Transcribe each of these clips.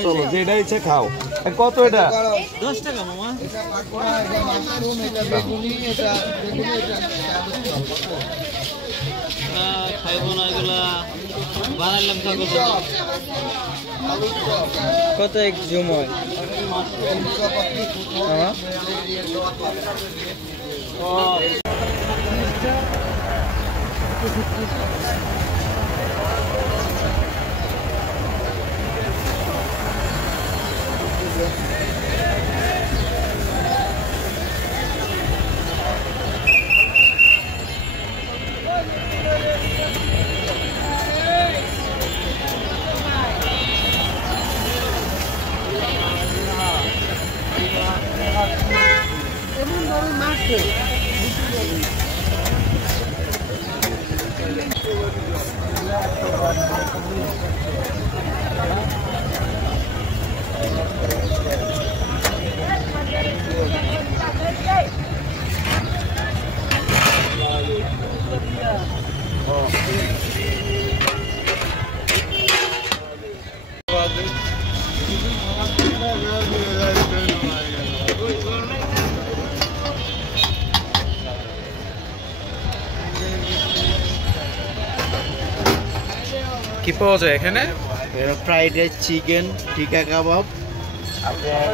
চলো যেটা ইচ্ছে খাও। কত এটা? 10 টাকা মামা। খাইব না এগুলা বানাইলাম কত এক জময় কি পাওয়া যায় এখানে? ফ্রাইড রাইস, চিকেন, টিকা কাবাব। আপনার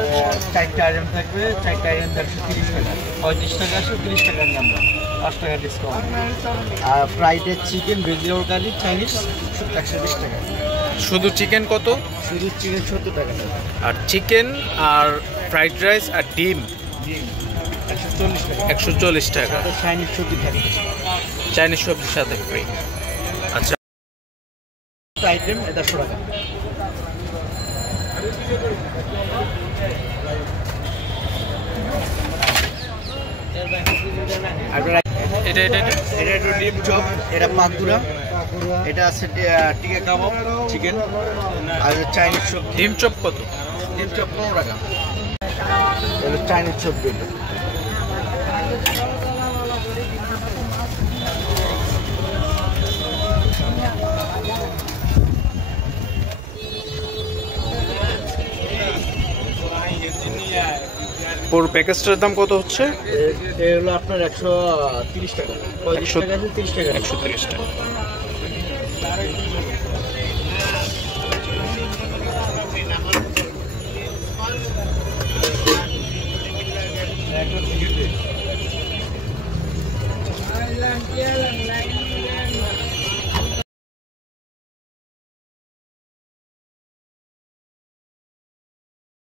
4টা আইটেম থাকবে, 4টা আইটেম 130 টাকা, 35 টাকা 30 টাকার দাম, 5 টাকা ডিসকাউন্ট। আর ফ্রাইড রাইস, চিকেন, ভেজিটেবল কারি, চাইনিজ 120 টাকা। শুধু চিকেন কত? শুধু চিকেন 70 টাকা। আর চিকেন আর ফ্রাইড রাইস আর ডিম 140 টাকা। 140 টাকা। চাইনিজ সবজি থাকবে, চাইনিজ সবজির সাথে ফ্রি। আচ্ছা, আইটেম 150 টাকা। এটা এটা এটা একটু ডিম চপ, এটা পাকুড়া, এটা আছে টিকা কাবাব, চিকেন আর চাইনিজ সবজি। ডিম চপ কত? ডিম চপ 15 টাকা। এটা চাইনিজ সবজি। পুরো প্যাকেজটার দাম কত হচ্ছে? এগুলো আপনার 130 টাকা, 35 টাকা, 30 টাকা, 130 টাকা।